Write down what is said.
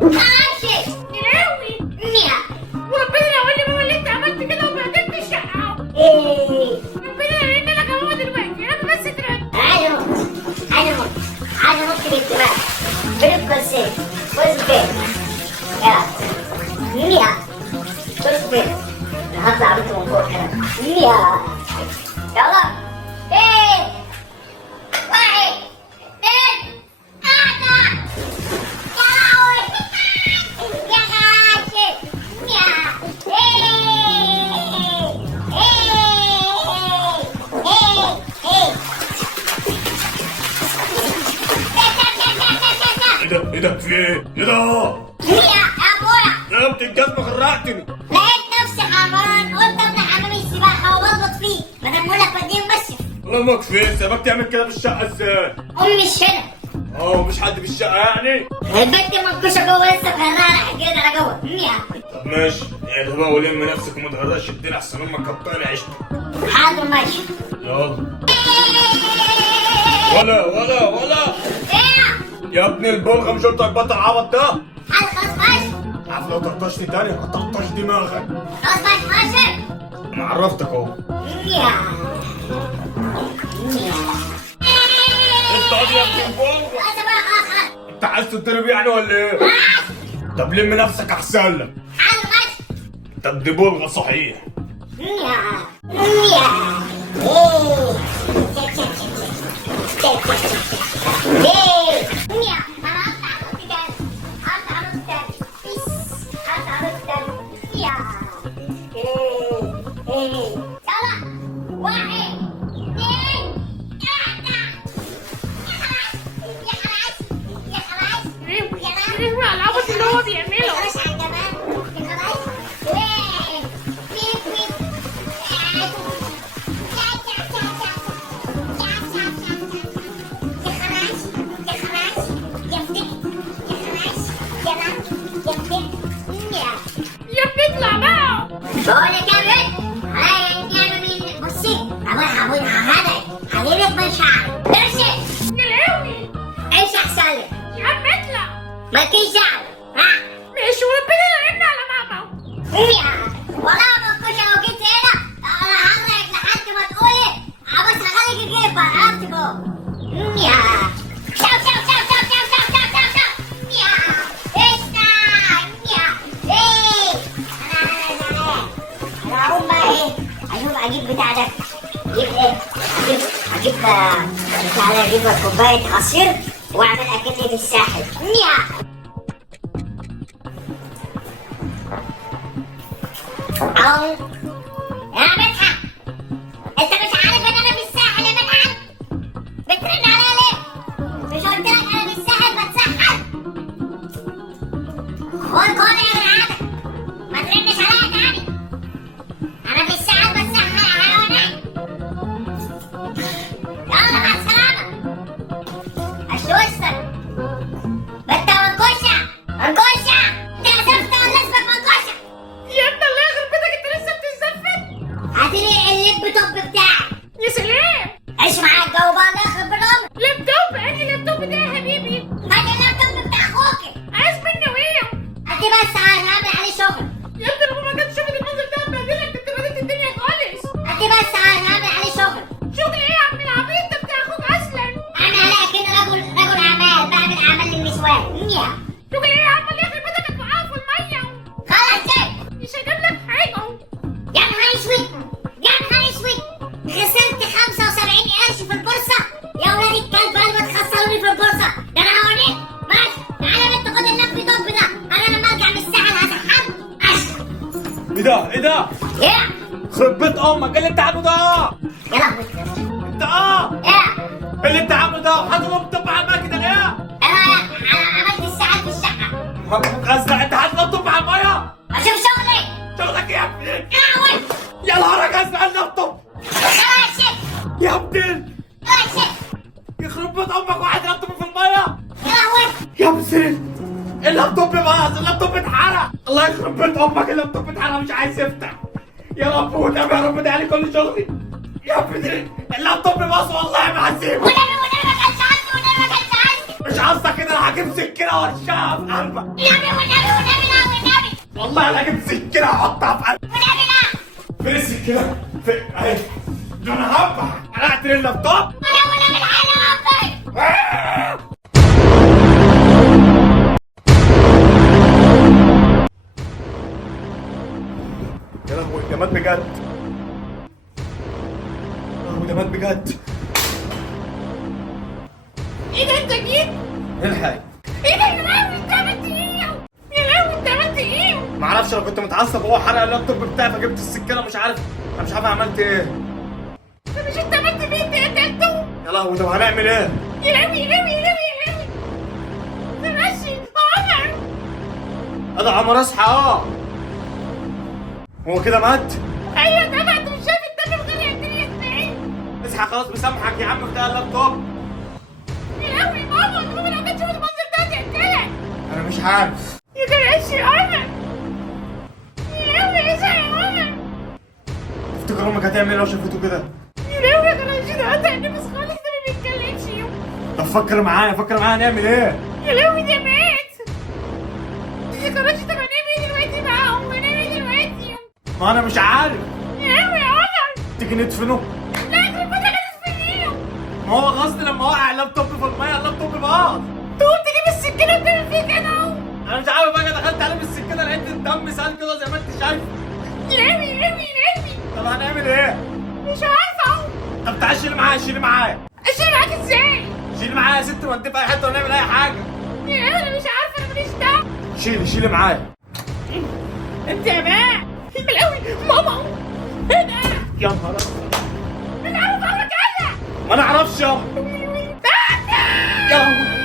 معرفش. يلاوي ميا. وربنا لو قال لي ماما اللي انت عملت كده وبهدلت الشقه. ايه ربنا يعين لك يا ماما دلوقتي. انا بس ترد. عايز انط في الدماغ بالكرسي. بص كده يلا ميا. بص كده انا هطلع بيك من فوق كده ميا. يلا ايه واحد اتنين قاعدة. يا لهوي يا غاشي يا ايه ده في ايه؟ ايه ده؟ يا ابويا يا ابني الجزمة غرقتني. لقيت نفسي حران قلت ابدا حمام السباحه وبربط فيه ما انا بقول لك بديه ممثل. امك فين؟ سابك تعمل كده في الشقة ازاي؟ امي مش هنا. مش حد في الشقة يعني؟ البنت منكوشه جوه لسه مغرقه كده انا جوه طب ماشي، اهدى بقى ولم نفسك وما تغرقش الدنيا احسن امك قطعني عيشتك. حاضر ماشي. يلا. ولا ايه يا ابني البلغة مش قلت لك بطل العبط ده؟ خلاص ماشي. عارف لو طرطشني تاني هطرطش دماغك. خلاص ماشي. انا عرفتك اهو. يا انت قاضي يا ابني البلغة. خلاص. انت عايز تتضرب يعني ولا ايه؟ طب لم نفسك احسن لك. حاضر ماشي. طب دي بلغة صحيح. بقول لك يا بنت هنعمل مين؟ بصي هقول هذا هجيبك مشاعر ماشي. نلاوي ايش احسن لك؟ يا عم اطلع. مالكيش دعوه. ماشي وربنا يعيننا على ماما. والله ما كنت لو جيت هنا انا هغرقك لحد ما تقولي بس هخليك تجيب عرفت جو. شاو شاو شاو شاو شاو شاو شاو شاو شاو. ايش ده؟ ايه انا هقوم بقى ايه اشوف اجيب بتاع ده. اجيب ايه؟ اجيب بتاع ده. اجيب كوبايه عصير واعمل اكني في الساحل. أو يا مدحت أنت مش عارف إن أنا في الساحل يا مدحت؟ بترن عليا ليه؟ مش قلت لك أنا في الساحل بتسحل؟ خد يا جدعان ما ترنش عليا تاني. أنا في الساحل بتسحل يا حيوانات. يلا مع السلامة. أشوفك بنت منكوشة. أنت كسفت ولا اسمك منكوشة؟ يا ابني الله يخرب بيتك انت لسه بتتزفت. هاتلي اللابتوب بتاعك. يا سلام. عيش معاك جو بقى الله يخرب بيتك. لابتوب انهي لابتوب ده يا حبيبي؟ هات اللابتوب بتاع اخوك. عايز منه ايه؟ هاتي بس هنعمل عليه شغل. يا ابني لو ما كانش شافت المنظر ده هبهدلك. انت بهدلت الدنيا خالص. هاتي بس هنعمل عليه شغل. شغل ايه يا عم العبيط ده بتاع اخوك اصلا؟ انا عليا كده رجل اعمال بعمل اعمال للنسوان. شغل ايه يا عم الله يخرب بيتك هتوقعه في الميه. خلاص كده. مش هجيب لك حاجه. يا نهار اسود يا نهار اسود. خسرت 75 قرش في البورصه. يا ولاد الكلب قال ما تخسروني في البورصه. ده انا هوريك. ماشي تعالى بنت خد اللابتوب ده. انا لما ارجع من الساحل هسحبه. ايه ده؟ ايه خرب بيت امك، ايه اللي انت عامله ده؟ يا لهوي. انت ايه اللي انت عامله ده؟ وحاطط لابتوب على المكنه ليه؟ انا عملت الساعات في الشقه. غزة انت حاطط لابتوب على الميه؟ اشوف شغلي. شغلك ايه يا ابني؟ يا لهوي. يا نهار غزة اللابتوب خلاص يا ابني. خلاص. يخرب بيت امك واحد لابتوب في الميه. يا لهوي. يا مسير اللابتوب باظ، اللابتوب اتحرق. الله يخرب بيت امك اللابتوب اتحرق مش عايز يفتح. يا رب والنبي يا رب ده علي كل شغلي. يا ابني اللابتوب باظ والله ما هسيبه. والنبي ما كانش عندي. مش قصدك كده. هجيب سكينه وارشها في قلبك. والنبي لا والنبي. والله لا اجيب سكينه احطها في قلبك. والنبي لا. فين السكينه؟ فين؟ اهي. ده انا هذبح. انا هقتل اللابتوب. والنبي الحقيقة يا ربي. يا لهوي ده مات بجد. يا لهوي ده مات بجد. ايه ده انت جيت؟ الحق. ايه ده يا لهوي انت عملت ايه؟ يا لهوي انت عملت ايه؟ معرفش انا كنت متعصب وهو حرق اللابتوب بتاعي فجبت السكينه مش عارف. انا مش عارف عملت ايه. طب مش انت عملت فيه انت قتلته؟ يا لهوي طب هنعمل ايه؟ يا لهوي يا لهوي يا لهوي يا لهوي. ده ماشي عمر. انا عمر اصحى. هو كده مات؟ ايوه طبعا انت مش شايف الدم بغير الدنيا ازاي؟ اصحى خلاص مسامحك يا عم بتاع اللابتوب. يا لهوي ماما ماما لو كانت شافت المنظر ده هتقتلك. انا مش عارف. يا جراشي يا عمر. يا لهوي اصحى يا عمر. تفتكر امك هتعمل ايه لو شافته كده؟ يا لهوي يا جراشي ده قطعني بس خالص ده ما بيتكلمش. طب فكر معايا هنعمل ايه؟ يا لهوي ده مات. يا جراشي طب هنعمل ايه دلوقتي معاهم؟ هنعمل ايه دلوقتي؟ ما انا مش عارف. يا لهوي يا عمر. تيجي ندفنه؟ لا يخرب بيتك هتسفنيهم. ما هو غصب لما وقع اللابتوب في الميه اللابتوب باظ. تقوم تجيب السكينه وتعمل فيه كده اهو. انا مش عارف بقى دخلت عليه بالسكينه لقيت الدم سال كده زي ما انت شايف. يا لهوي يا لهوي يا لهوي. طب هنعمل ايه؟ مش عارفه اهو. طب تعالى شيلي معايا. اشيل معاك ازاي؟ شيلي معايا يا ست وديه في اي حته ونعمل اي حاجه. يا لهوي انا مش عارفه انا ماليش دعوه. شيلي معايا. انت يا بقى. يا لهوي ماما. ايه ده؟ يا نهار اسود. انا عارف عمرك انا. ما نعرفش يابا. بابا. يا لهوي